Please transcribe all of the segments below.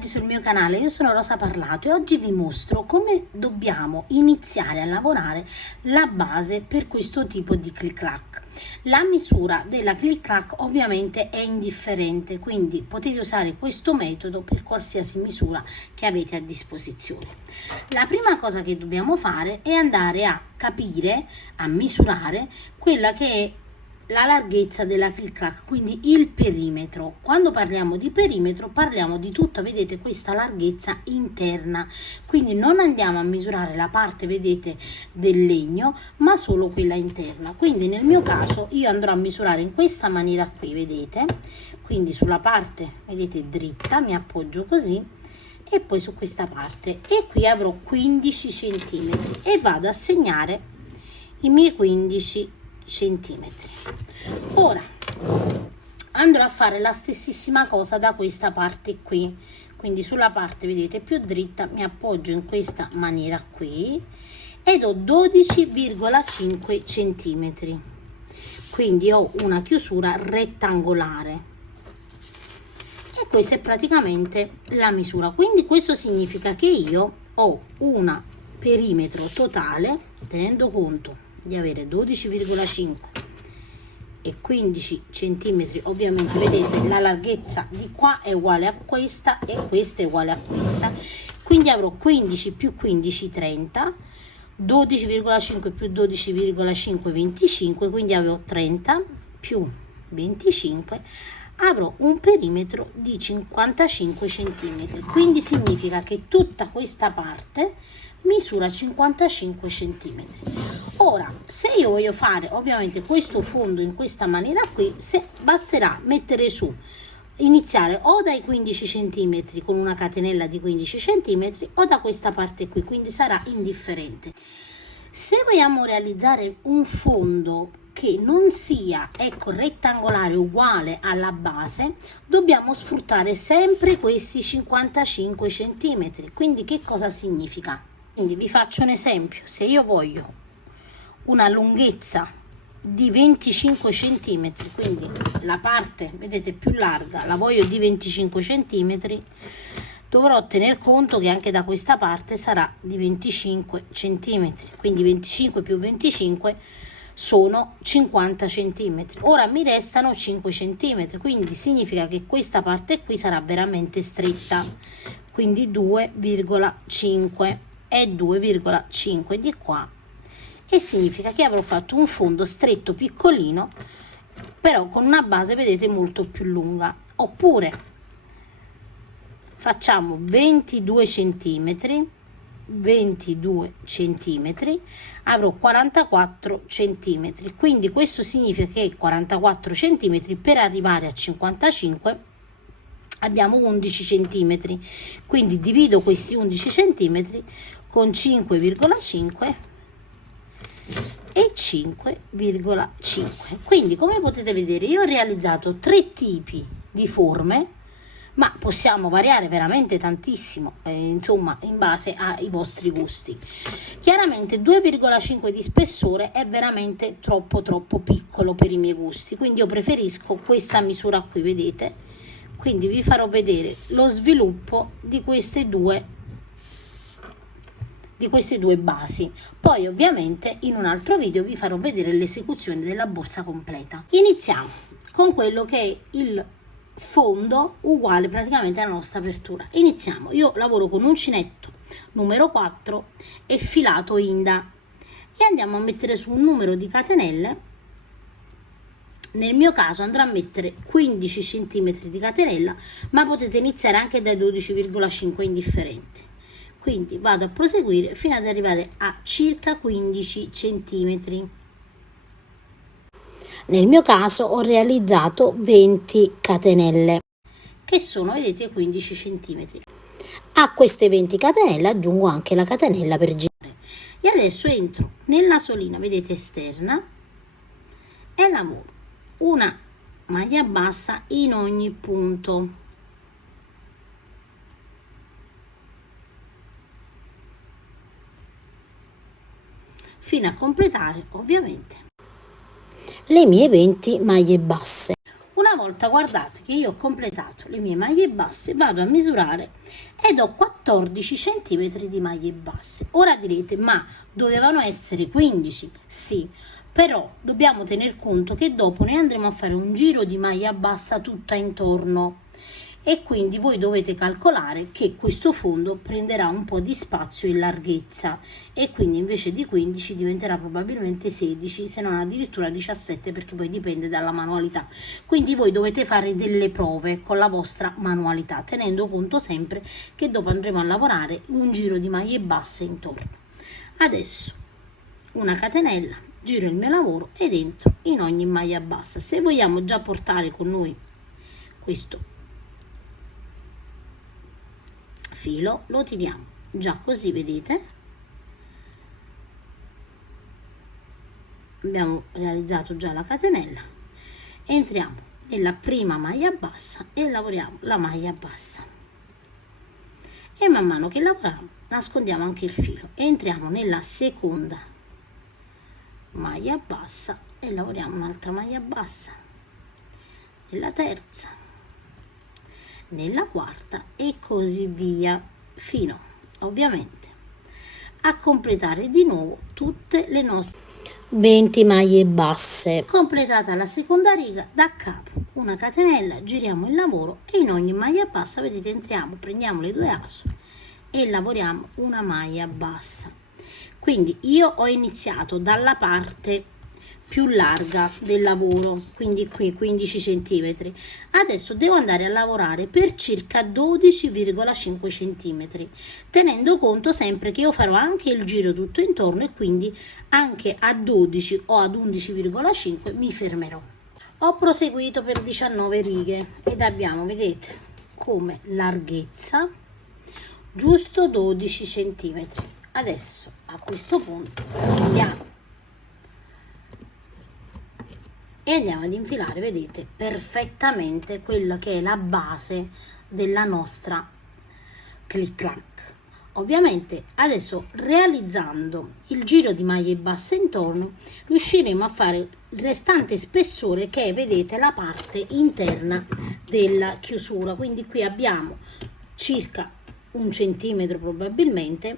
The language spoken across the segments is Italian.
bentornati sul mio canale, io sono Rosa Parlato e oggi vi mostro come dobbiamo iniziare a lavorare la base per questo tipo di click clack. La misura della click clack ovviamente è indifferente, quindi potete usare questo metodo per qualsiasi misura che avete a disposizione. La prima cosa che dobbiamo fare è andare a capire, a misurare quella che è la larghezza della click clack, quindi il perimetro. Quando parliamo di perimetro parliamo di tutta, vedete, questa larghezza interna, quindi non andiamo a misurare la parte, vedete, del legno, ma solo quella interna. Quindi nel mio caso io andrò a misurare in questa maniera qui, vedete, quindi sulla parte, vedete, dritta, mi appoggio così e poi su questa parte, e qui avrò 15 centimetri e vado a segnare i miei 15 centimetri. Ora andrò a fare la stessissima cosa da questa parte qui, quindi sulla parte, vedete, più dritta mi appoggio in questa maniera qui ed ho 12,5 centimetri, quindi ho una chiusura rettangolare e questa è praticamente la misura. Quindi questo significa che io ho un perimetro totale, tenendo conto di avere 12,5 e 15 centimetri, ovviamente vedete la larghezza di qua è uguale a questa e questa è uguale a questa, quindi avrò 15 più 15 30, 12,5 più 12,5 25, quindi avrò 30 più 25, avrò un perimetro di 55 centimetri. Quindi significa che tutta questa parte misura 55 centimetri. Ora, se io voglio fare ovviamente questo fondo in questa maniera qui, basterà mettere su, iniziare o dai 15 centimetri con una catenella di 15 centimetri o da questa parte qui, quindi sarà indifferente. Se vogliamo realizzare un fondo che non sia, ecco, rettangolare uguale alla base, dobbiamo sfruttare sempre questi 55 centimetri. Quindi che cosa significa? Quindi vi faccio un esempio: se io voglio una lunghezza di 25 centimetri, quindi la parte, vedete, più larga la voglio di 25 centimetri, dovrò tener conto che anche da questa parte sarà di 25 centimetri, quindi 25 più 25 sono 50 centimetri. Ora mi restano 5 centimetri, quindi significa che questa parte qui sarà veramente stretta, quindi 2,5 e 2,5 di qua, e significa che avrò fatto un fondo stretto piccolino però con una base, vedete, molto più lunga. Oppure facciamo 22 centimetri, 22 centimetri, avrò 44 centimetri, quindi questo significa che 44 centimetri per arrivare a 55 abbiamo 11 centimetri, quindi divido questi 11 centimetri con 5,5 e 5,5. quindi come potete vedere io ho realizzato 3 tipi di forme, ma possiamo variare veramente tantissimo, insomma, in base ai vostri gusti. Chiaramente 2,5 di spessore è veramente troppo piccolo per i miei gusti, quindi io preferisco questa misura qui, vedete. Quindi vi farò vedere lo sviluppo di queste due basi. Poi ovviamente in un altro video vi farò vedere l'esecuzione della borsa completa. Iniziamo con quello che è il fondo uguale praticamente alla nostra apertura. Iniziamo, io lavoro con uncinetto numero 4 e filato Inda e andiamo a mettere su un numero di catenelle. Nel mio caso andrò a mettere 15 centimetri di catenella, ma potete iniziare anche dai 12,5 indifferenti. Quindi vado a proseguire fino ad arrivare a circa 15 centimetri. Nel mio caso ho realizzato 20 catenelle, che sono, vedete, 15 centimetri. A queste 20 catenelle aggiungo anche la catenella per girare. E adesso entro nella solina, vedete, esterna, e lavoro una maglia bassa in ogni punto. Fino a completare ovviamente le mie 20 maglie basse. Una volta volta guardate che io ho completato le mie maglie basse, vado a misurare ed ho 14 centimetri di maglie basse. Ora direte, ma dovevano essere 15? Sì, però dobbiamo tener conto che dopo noi andremo a fare un giro di maglia bassa tutta intorno e quindi voi dovete calcolare che questo fondo prenderà un po' di spazio in larghezza e quindi invece di 15 diventerà probabilmente 16, se non addirittura 17, perché poi dipende dalla manualità. Quindi voi dovete fare delle prove con la vostra manualità, tenendo conto sempre che dopo andremo a lavorare un giro di maglie basse intorno. Adesso una catenella, giro il mio lavoro ed entro in ogni maglia bassa. Se vogliamo già portare con noi questo filo, lo tiriamo già così, vedete, abbiamo realizzato già la catenella, entriamo nella prima maglia bassa e lavoriamo la maglia bassa e man mano che lavoriamo nascondiamo anche il filo, entriamo nella seconda maglia bassa e lavoriamo un'altra maglia bassa, nella terza, nella quarta e così via, fino ovviamente a completare di nuovo tutte le nostre 20 maglie basse. Completata la seconda riga, da capo una catenella, giriamo il lavoro e in ogni maglia bassa, vedete, entriamo, prendiamo le due asole e lavoriamo una maglia bassa. Quindi io ho iniziato dalla parte più larga del lavoro, quindi qui 15 centimetri. Adesso devo andare a lavorare per circa 12,5 centimetri, tenendo conto sempre che io farò anche il giro tutto intorno e quindi anche a 12 o ad 11,5 mi fermerò. Ho proseguito per 19 righe ed abbiamo, vedete, come larghezza giusto 12 centimetri. Adesso a questo punto andiamo e andiamo ad infilare, vedete, perfettamente quella che è la base della nostra click clack. Ovviamente adesso, realizzando il giro di maglie basse intorno, riusciremo a fare il restante spessore che è, vedete, la parte interna della chiusura. Quindi qui abbiamo circa 1 centimetro probabilmente,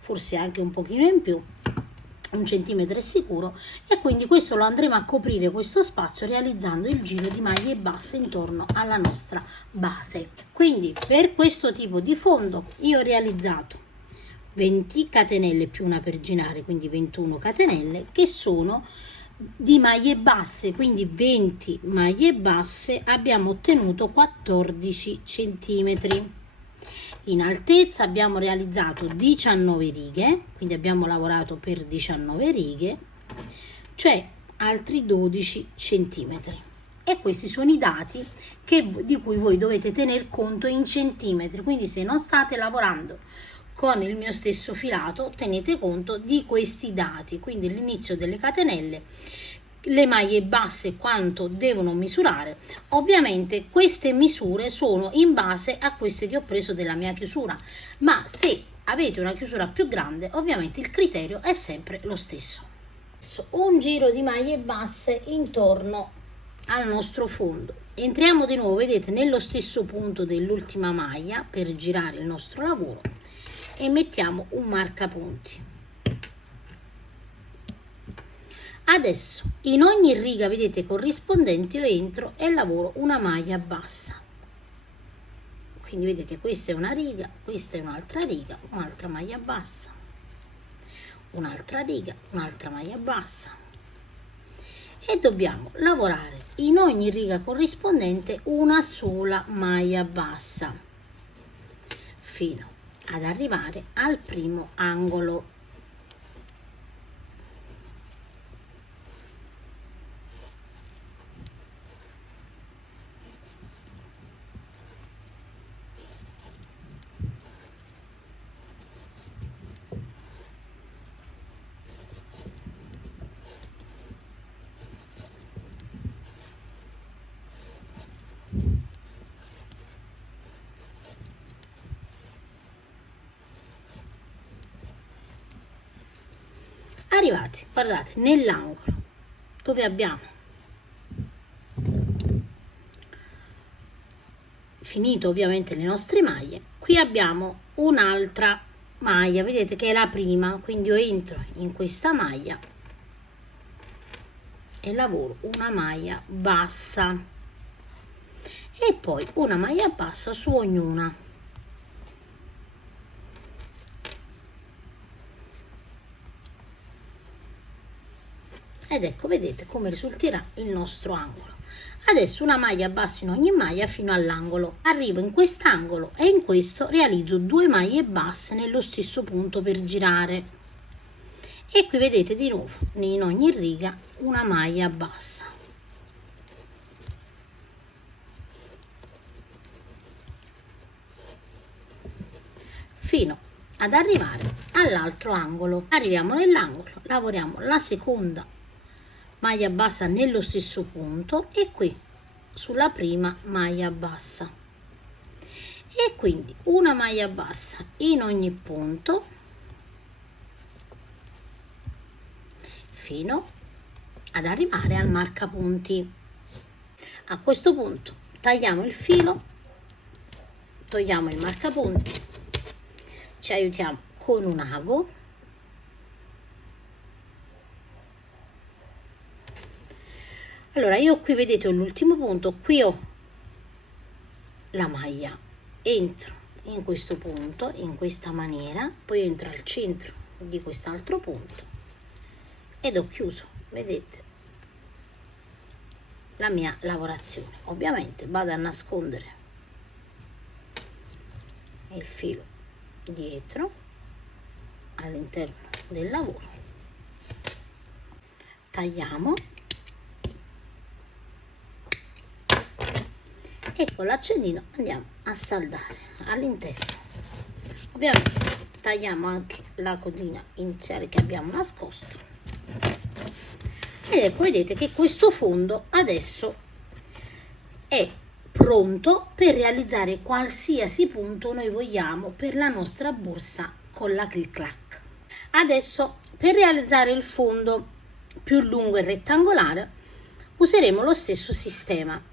forse anche un pochino in più, 1 centimetro è sicuro, e quindi questo lo andremo a coprire, questo spazio, realizzando il giro di maglie basse intorno alla nostra base. Quindi per questo tipo di fondo io ho realizzato 20 catenelle più una per girare, quindi 21 catenelle che sono di maglie basse, quindi 20 maglie basse, abbiamo ottenuto 14 centimetri. In altezza abbiamo realizzato 19 righe, quindi abbiamo lavorato per 19 righe, cioè altri 12 centimetri. E questi sono i dati di cui voi dovete tener conto in centimetri. Quindi se non state lavorando con il mio stesso filato, tenete conto di questi dati. Quindi l'inizio delle catenelle, le maglie basse quanto devono misurare. Ovviamente queste misure sono in base a queste che ho preso della mia chiusura, ma se avete una chiusura più grande ovviamente il criterio è sempre lo stesso. Adesso un giro di maglie basse intorno al nostro fondo, entriamo di nuovo, vedete, nello stesso punto dell'ultima maglia per girare il nostro lavoro e mettiamo un marcapunti. Adesso in ogni riga, vedete, corrispondente, io entro e lavoro una maglia bassa. Quindi vedete, questa è una riga, questa è un'altra riga, un'altra maglia bassa, un'altra riga, un'altra maglia bassa, e dobbiamo lavorare in ogni riga corrispondente una sola maglia bassa fino ad arrivare al primo angolo. Arrivati, guardate, nell'angolo dove abbiamo finito ovviamente le nostre maglie, qui abbiamo un'altra maglia, vedete che è la prima, quindi io entro in questa maglia e lavoro una maglia bassa e poi una maglia bassa su ognuna. Ed ecco, vedete come risulterà il nostro angolo. Adesso una maglia bassa in ogni maglia fino all'angolo. Arrivo in quest'angolo e in questo realizzo 2 maglie basse nello stesso punto per girare. E qui vedete di nuovo in ogni riga una maglia bassa. Fino ad arrivare all'altro angolo. Arriviamo nell'angolo, lavoriamo la seconda maglia bassa nello stesso punto e qui sulla prima maglia bassa e quindi una maglia bassa in ogni punto fino ad arrivare al marcapunti. A questo punto tagliamo il filo, togliamo il marcapunti, ci aiutiamo con un ago . Allora io qui vedete l'ultimo punto, qui ho la maglia, entro in questo punto in questa maniera, poi entro al centro di quest'altro punto ed ho chiuso, vedete, la mia lavorazione. Ovviamente vado a nascondere il filo dietro all'interno del lavoro, tagliamo e con l'accendino andiamo a saldare all'interno. Ovviamente tagliamo anche la codina iniziale che abbiamo nascosto ed ecco, vedete che questo fondo adesso è pronto per realizzare qualsiasi punto noi vogliamo per la nostra borsa con la click clack. Adesso per realizzare il fondo più lungo e rettangolare useremo lo stesso sistema.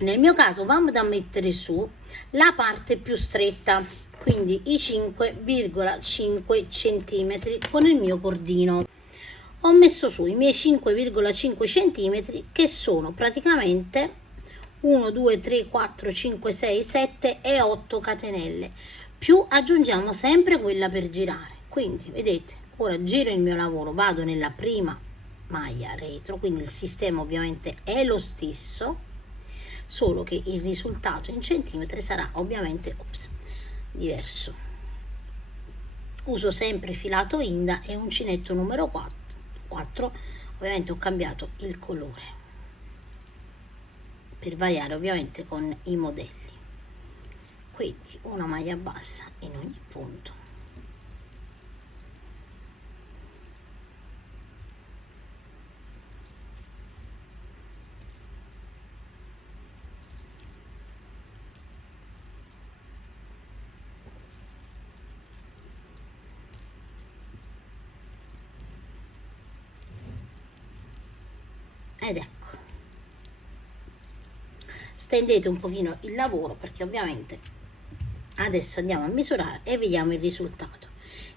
Nel mio caso vado a mettere su la parte più stretta, quindi i 5,5 centimetri con il mio cordino. Ho messo su i miei 5,5 centimetri che sono praticamente 1, 2, 3, 4, 5, 6, 7 e 8 catenelle, più aggiungiamo sempre quella per girare. Quindi vedete, ora giro il mio lavoro, vado nella prima maglia retro, quindi il sistema ovviamente è lo stesso, solo che il risultato in centimetri sarà ovviamente diverso. Uso sempre filato Inda e uncinetto numero 4, ovviamente ho cambiato il colore per variare ovviamente con i modelli. Quindi una maglia bassa in ogni punto, ed ecco, stendete un pochino il lavoro perché ovviamente adesso andiamo a misurare e vediamo il risultato.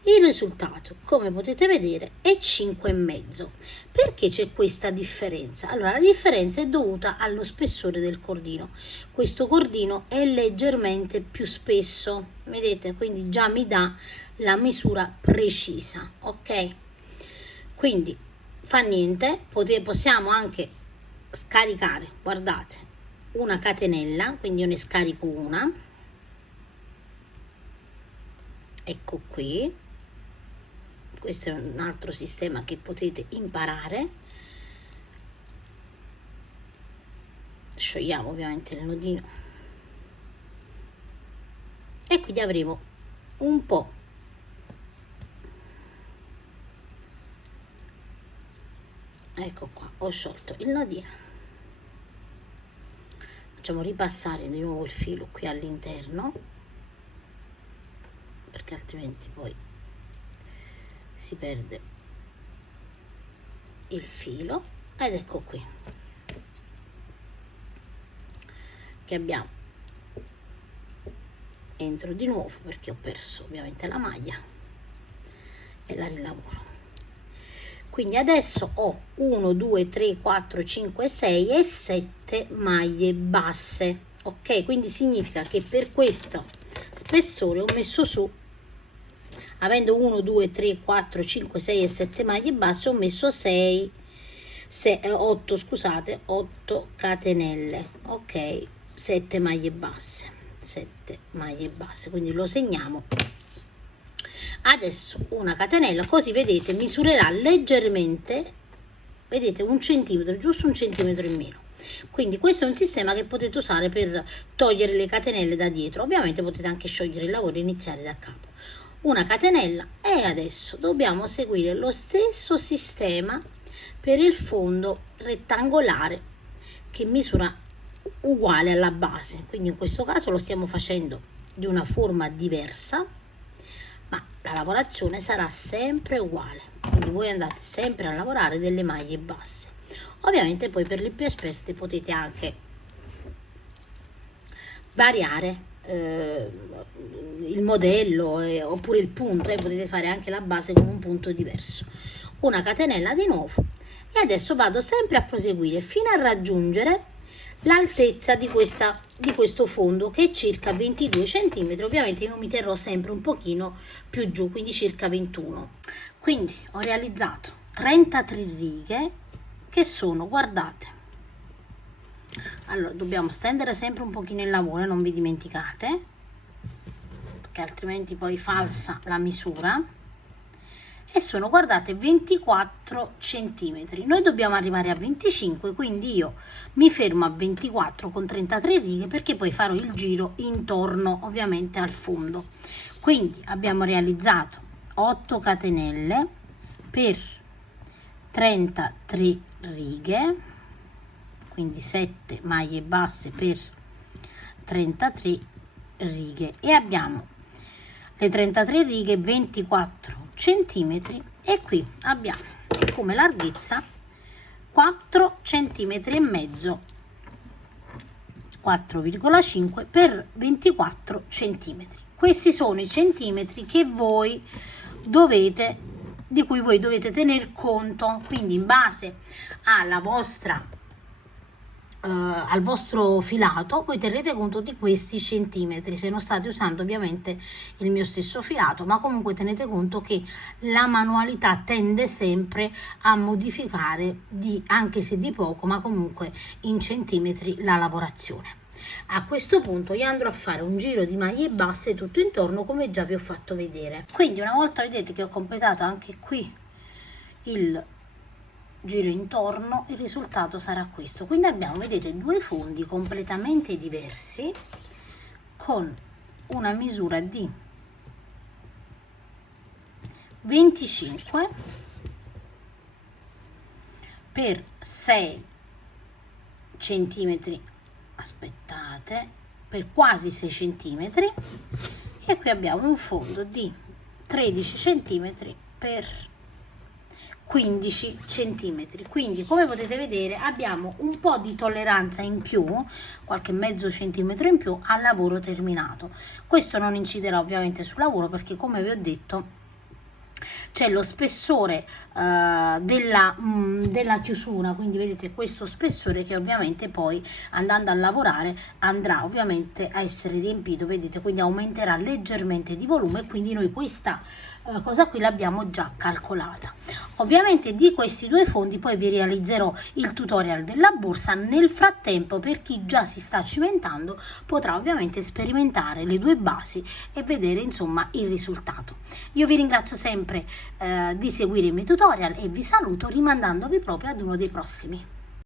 Il risultato, come potete vedere, è 5,5. Perché c'è questa differenza? Allora, la differenza è dovuta allo spessore del cordino. Questo cordino è leggermente più spesso, vedete, quindi già mi dà la misura precisa, ok? Quindi fa niente, possiamo anche scaricare, guardate, una catenella, quindi io ne scarico una, ecco qui, questo è un altro sistema che potete imparare. Sciogliamo ovviamente il nodino e quindi avremo un po' ecco qua, ho sciolto il nodino, facciamo ripassare di nuovo il filo qui all'interno perché altrimenti poi si perde il filo, ed ecco qui che abbiamo entro di nuovo perché ho perso ovviamente la maglia e la rilavoro. Quindi adesso ho 1 2 3 4 5 6 e 7 maglie basse, ok? Quindi significa che per questo spessore ho messo su, avendo 1 2 3 4 5 6 e 7 maglie basse, ho messo 8, scusate, 8 catenelle, ok? 7 maglie basse, 7 maglie basse, quindi lo segniamo. Adesso una catenella, così vedete misurerà leggermente, vedete, 1 centimetro, giusto 1 centimetro in meno. Quindi questo è un sistema che potete usare per togliere le catenelle da dietro. Ovviamente potete anche sciogliere il lavoro e iniziare da capo. Una catenella, e adesso dobbiamo seguire lo stesso sistema per il fondo rettangolare che misura uguale alla base. Quindi in questo caso lo stiamo facendo di una forma diversa, ma la lavorazione sarà sempre uguale, quindi voi andate sempre a lavorare delle maglie basse. Ovviamente poi per le più esperte potete anche variare il modello oppure il punto, potete fare anche la base con un punto diverso. Una catenella di nuovo, e adesso vado sempre a proseguire fino a raggiungere l'altezza di questo fondo, che è circa 22 cm. Ovviamente io mi terrò sempre un pochino più giù, quindi circa 21. Quindi ho realizzato 33 righe che sono, guardate, allora dobbiamo stendere sempre un pochino il lavoro, non vi dimenticate, perché altrimenti poi falsa la misura. E sono, guardate, 24 centimetri. Noi dobbiamo arrivare a 25, quindi io mi fermo a 24 con 33 righe, perché poi farò il giro intorno ovviamente al fondo. Quindi abbiamo realizzato 8 catenelle per 33 righe, quindi 7 maglie basse per 33 righe, e abbiamo le 33 righe 24 centimetri, e qui abbiamo come larghezza 4 centimetri e mezzo, 4,5 per 24 centimetri. Questi sono i centimetri che voi di cui voi dovete tener conto, quindi in base alla vostra al vostro filato voi terrete conto di questi centimetri, se non state usando ovviamente il mio stesso filato, ma comunque tenete conto che la manualità tende sempre a modificare anche se di poco, ma comunque in centimetri la lavorazione. A questo punto io andrò a fare un giro di maglie basse tutto intorno, come già vi ho fatto vedere. Quindi una volta vedete che ho completato anche qui il giro intorno, il risultato sarà questo. Quindi abbiamo, vedete, due fondi completamente diversi con una misura di 25 per 6 centimetri, aspettate, per quasi 6 centimetri, e qui abbiamo un fondo di 13 centimetri per 15 centimetri. Quindi come potete vedere abbiamo un po' di tolleranza in più, qualche mezzo centimetro in più al lavoro terminato. Questo non inciderà ovviamente sul lavoro, perché come vi ho detto c'è lo spessore della chiusura, quindi vedete questo spessore che ovviamente poi andando a lavorare andrà ovviamente a essere riempito, vedete, quindi aumenterà leggermente di volume, e quindi noi questa cosa qui l'abbiamo già calcolata. Ovviamente di questi due fondi poi vi realizzerò il tutorial della borsa. Nel frattempo, per chi già si sta cimentando, potrà ovviamente sperimentare le due basi e vedere insomma il risultato. Io vi ringrazio sempre di seguire i miei tutorial e vi saluto rimandandovi proprio ad uno dei prossimi.